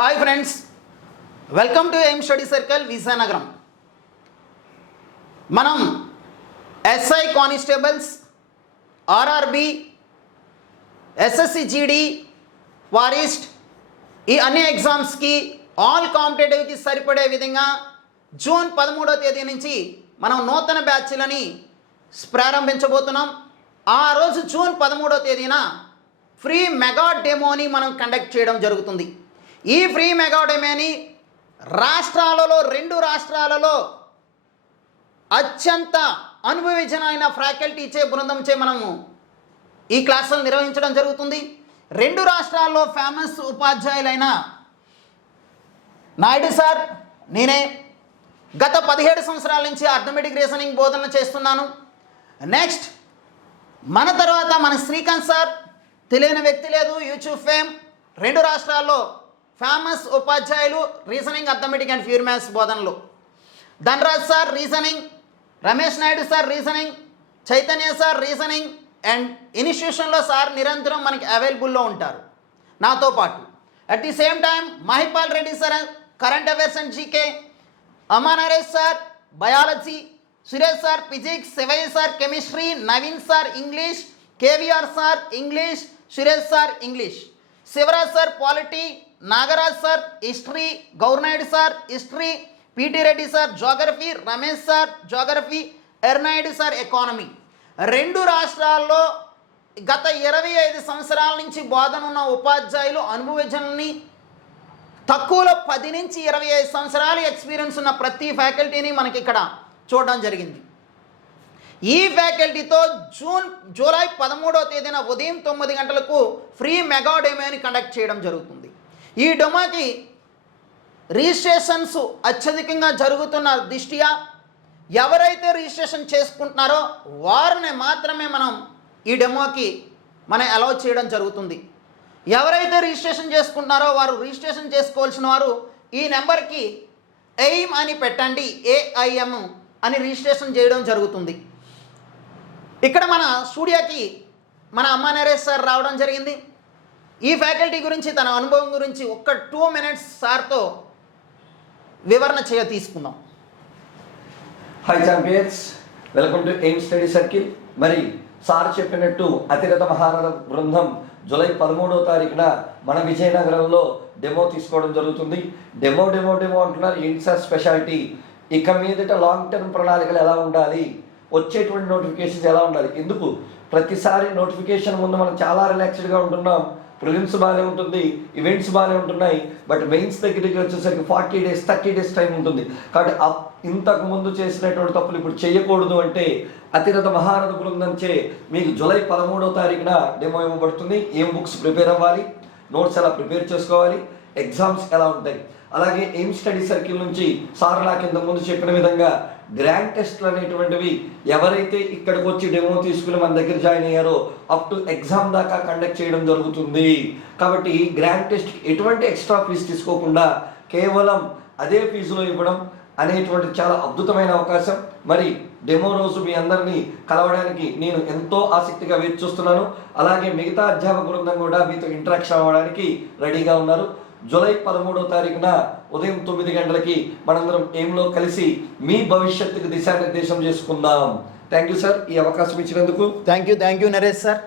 Hi friends. Welcome to Aim study circle Vizianagaram మనం SI constables RRB SSC GD వారిస్ట్ ఈ అన్ని ఎగ్జామ్స్కి all కాంపిటేటివ్కి సరిపడే విధంగా జూన్ పదమూడో తేదీ నుంచి మనం నూతన బ్యాచ్లని ప్రారంభించబోతున్నాం. ఆ రోజు జూన్ పదమూడో తేదీన ఫ్రీ మెగా డెమోని మనం కండక్ట్ చేయడం జరుగుతుంది. ఈ ఫ్రీ మెగాడమీని రాష్ట్రాలలో రెండు రాష్ట్రాలలో అత్యంత అనుభవించిన ఫ్యాకల్టీ ఇచ్చే బృందంచే మనము ఈ క్లాసులు నిర్వహించడం జరుగుతుంది. రెండు రాష్ట్రాల్లో ఫేమస్ ఉపాధ్యాయులైన నాయుడు సార్ నేనే గత పదిహేడు సంవత్సరాల నుంచి అర్థమెటిక్ రీజనింగ్ బోధన చేస్తున్నాను. నెక్స్ట్ మన తర్వాత మన శ్రీకాంత్ సార్ తెలియని వ్యక్తి లేదు యూట్యూబ్ ఫేమ్ రెండు రాష్ట్రాల్లో ఫేమస్ ఉపాధ్యాయులు reasoning arithmetic and pure maths బోధనలు. Dhanraj sir reasoning Ramesh Naidu sir reasoning Chaitanya sir reasoning and ఇన్స్టిట్యూషన్లో సార్ నిరంతరం మనకి అవైలబుల్లో ఉంటారు. నాతో పాటు. At the same time Mahipal Reddy sir current affairs and GK Ama Naresh sir biology Suresh sir physics Shivayya sir chemistry Naveen sir English KVR sir English Suresh sir English Shivaraj sir polity Nagaraj sir history Gaurnaidu sir history PT Reddy sir geography Ramesh sir geography Yernaidu sir economy. రెండు రాష్ట్రాల్లో గత ఇరవై ఐదు సంవత్సరాల నుంచి బోధన ఉన్న ఉపాధ్యాయులు అనుభవజనుల్ని తక్కువలో పది నుంచి ఇరవై ఐదు సంవత్సరాలు ఎక్స్పీరియన్స్ ఉన్న ప్రతి ఫ్యాకల్టీని మనకి ఇక్కడ చూడడం జరిగింది. ఈ ఫ్యాకల్టీతో జూన్ జూలై పదమూడవ తేదీన ఉదయం తొమ్మిది గంటలకు ఫ్రీ మెగా డెమోని కండక్ట్ చేయడం జరుగుతుంది. ఈ డెమోకి రిజిస్ట్రేషన్స్ అత్యధికంగా జరుగుతున్న దృష్ట్యా? ఎవరైతే రిజిస్ట్రేషన్ చేసుకుంటున్నారో వారిని మాత్రమే మనం ఈ డెమోకి మనం అలౌ చేయడం జరుగుతుంది. ఎవరైతే రిజిస్ట్రేషన్ చేసుకుంటున్నారో వారు రిజిస్ట్రేషన్ చేసుకోవాల్సిన వారు ఈ నెంబర్కి ఎయిమ్ అని పెట్టండి ఏఐఎం అని రిజిస్ట్రేషన్ చేయడం జరుగుతుంది. ఇక్కడ మన స్టూడియోకి మన అమ్మ నరేష్ సార్ రావడం జరిగింది. ఈ ఫ్యాకల్టీ గురించి తన అనుభవం గురించి ఒక్క టూ మినిట్స్ సార్తో వివరణ చేయ తీసుకుందాం. Hi champions welcome to aim study circle మరి సార్ చెప్పినట్టు అతిరథ మహారథ బృందం జూలై పదమూడవ తారీఖున మన విజయనగరంలో డెమో తీసుకోవడం జరుగుతుంది. డెమో డెమో డెమో అంటున్నారు. ఏంటి సార్ స్పెషాలిటీ ఇక మీదట లాంగ్ టర్మ్ ప్రణాళికలు ఎలా ఉండాలి? వచ్చేటువంటి నోటిఫికేషన్స్ ఎలా ఉండాలి? ఎందుకు? ప్రతిసారి నోటిఫికేషన్ ముందు మనం చాలా రిలాక్స్డ్గా ఉంటున్నాం. ప్రిలిమ్స్ బాగానే ఉంటుంది ఈవెంట్స్ బాగానే ఉంటున్నాయి బట్ మెయిన్స్ దగ్గరికి వచ్చేసరికి forty days thirty days time ఉంటుంది. కాబట్టి ఇంతకు ముందు చేసినటువంటి తప్పులు ఇప్పుడు చేయకూడదు అంటే అతిరథ మహారథ బృందంచే మీకు జూలై పదమూడవ తారీఖున డెమో ఇవ్వబడుతుంది. ఏం బుక్స్ ప్రిపేర్ అవ్వాలి? నోట్స్ ఎలా ప్రిపేర్ చేసుకోవాలి? ఎగ్జామ్స్ ఎలా ఉంటాయి? అలాగే ఎయిమ్ స్టడీ సర్కిల్ నుంచి సార్ నాకు ఇంతకుముందు చెప్పిన విధంగా గ్రాండ్ టెస్ట్లు అనేటువంటివి ఎవరైతే ఇక్కడికి వచ్చి డెమో తీసుకుని మన దగ్గర జాయిన్ అయ్యారో అప్ టు ఎగ్జామ్ దాకా కండక్ట్ చేయడం జరుగుతుంది. కాబట్టి గ్రాండ్ టెస్ట్ ఎటువంటి ఎక్స్ట్రా ఫీజు తీసుకోకుండా కేవలం అదే ఫీజులో ఇవ్వడం అనేటువంటి చాలా అద్భుతమైన అవకాశం. మరి డెమో రోజు మీ అందరినీ కలవడానికి నేను ఎంతో ఆసక్తిగా వేచి చూస్తున్నాను. అలాగే మిగతా అధ్యాపక బృందం కూడా మీతో ఇంటరాక్షన్ అవ్వడానికి రెడీగా ఉన్నారు. జూలై పదమూడవ తారీఖున ఉదయం తొమ్మిది గంటలకి మనందరం ఏంలో కలిసి మీ భవిష్యత్తుకు దిశానిర్దేశం చేసుకుందాం. థ్యాంక్ యూ సార్ ఈ అవకాశం ఇచ్చినందుకు. Thank you thank you Naresh sir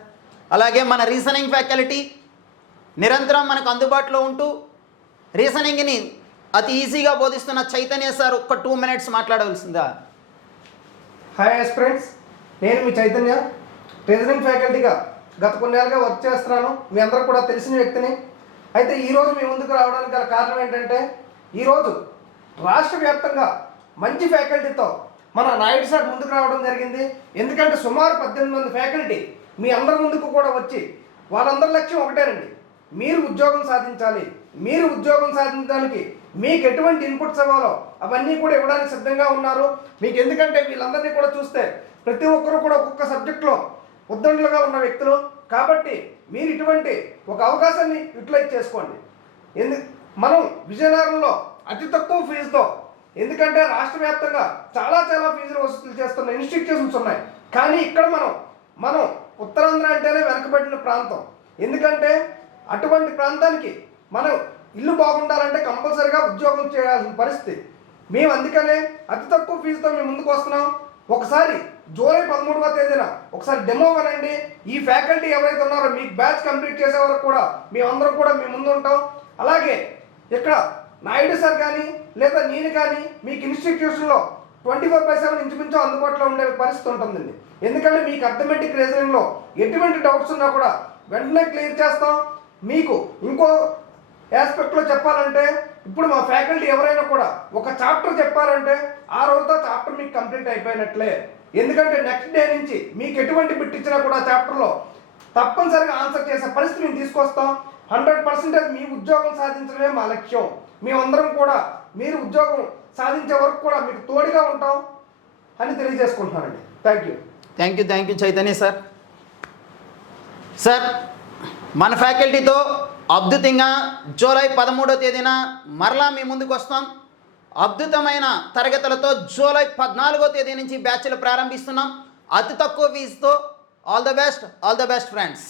అలాగే మన రీజనింగ్ ఫ్యాకల్టీ నిరంతరం మనకు అందుబాటులో ఉంటూ రీజనింగ్ని అతి ఈజీగా బోధిస్తున్న చైతన్య సార్ ఒక్క టూ మినిట్స్ మాట్లాడవలసిందా? హాయ్ ఫ్రెండ్స్ నేను మీ చైతన్య. రీజనింగ్ ఫ్యాకల్టీగా గత కొన్నేళ్ళుగా వర్క్ చేస్తున్నాను. మీ అందరూ కూడా తెలిసిన వ్యక్తిని అయితే ఈరోజు మీ ముందుకు రావడానికి గల కారణం ఏంటంటే ఈరోజు రాష్ట్ర వ్యాప్తంగా మంచి ఫ్యాకల్టీతో మన నాయుడు సార్ ముందుకు రావడం జరిగింది. ఎందుకంటే సుమారు పద్దెనిమిది మంది ఫ్యాకల్టీ మీ అందరి ముందుకు కూడా వచ్చి వాళ్ళందరి లక్ష్యం ఒకటేనండి. మీరు ఉద్యోగం సాధించాలి. మీరు ఉద్యోగం సాధించడానికి మీకు ఎటువంటి ఇన్పుట్స్ ఇవ్వాలో అవన్నీ కూడా ఇవ్వడానికి సిద్ధంగా ఉన్నారు. మీకు ఎందుకంటే వీళ్ళందరినీ కూడా చూస్తే ప్రతి ఒక్కరు కూడా ఒక్కొక్క సబ్జెక్టులో ఉద్దండులుగా ఉన్న వ్యక్తులు. కాబట్టి మీరు ఇటువంటి ఒక అవకాశాన్ని యూటిలైజ్ చేసుకోండి. ఎందు మనం విజయనగరంలో అతి తక్కువ ఫీజుతో ఎందుకంటే రాష్ట్ర వ్యాప్తంగా చాలా చాలా ఫీజులు వసూలు చేస్తున్న ఇన్స్టిట్యూషన్స్ ఉన్నాయి. కానీ ఇక్కడ మనం మనం ఉత్తరాంధ్ర అంటేనే వెనకబడిన ప్రాంతం. ఎందుకంటే అటువంటి ప్రాంతానికి మనం ఇల్లు బాగుండాలంటే కంపల్సరిగా ఉద్యోగం చేయాల్సిన పరిస్థితి. మేము అందుకనే అతి తక్కువ ఫీజుతో మేము ముందుకు వస్తున్నాం. ఒకసారి జూలై పదమూడవ తేదీన ఒకసారి డెమో వినండి ఈ ఫ్యాకల్టీ ఎవరైతే ఉన్నారో మీకు బ్యాచ్ కంప్లీట్ చేసే వరకు కూడా మేమందరం కూడా మీ ముందు ఉంటాం. అలాగే ఇక్కడ నాయుడు సార్ కానీ లేదా నేను కానీ మీకు ఇన్స్టిట్యూషన్లో ట్వంటీ ఫోర్ బై సెవెన్ ఇంచుమించు అందుబాటులో ఉండే పరిస్థితి ఉంటుందండి. ఎందుకంటే మీకు అర్థమెటిక్ రీజనింగ్లో ఎటువంటి డౌట్స్ ఉన్నా కూడా వెంటనే క్లియర్ చేస్తాం. మీకు ఇంకో ఆస్పెక్ట్లో చెప్పాలంటే ఇప్పుడు మా ఫ్యాకల్టీ ఎవరైనా కూడా ఒక చాప్టర్ చెప్పాలంటే ఆ రోజుతో చాప్టర్ మీకు కంప్లీట్ అయిపోయినట్లే. ఎందుకంటే నెక్స్ట్ డే నుంచి మీకు ఎటువంటి బిట్ ఇచ్చినా కూడా చాప్టర్లో తప్పనిసరిగా ఆన్సర్ చేసే పరిస్థితి మేము తీసుకొస్తాం. హండ్రెడ్ పర్సెంటేజ్ మీ ఉద్యోగం సాధించడమే మా లక్ష్యం. మేమందరం కూడా మీరు ఉద్యోగం సాధించే వరకు కూడా మీకు తోడుగా ఉంటాం అని తెలియజేసుకుంటున్నానండి. Thank you thank you thank you Chaitanya sir sir మన ఫ్యాకల్టీతో అద్భుతంగా జూలై పదమూడో తేదీన మరలా మీ ముందుకు వస్తాం. అద్భుతమైన తరగతులతో జూలై పద్నాలుగో తేదీ నుంచి బ్యాచ్లు ప్రారంభిస్తున్నాం. అతి తక్కువ ఫీజుతో all the best all the best friends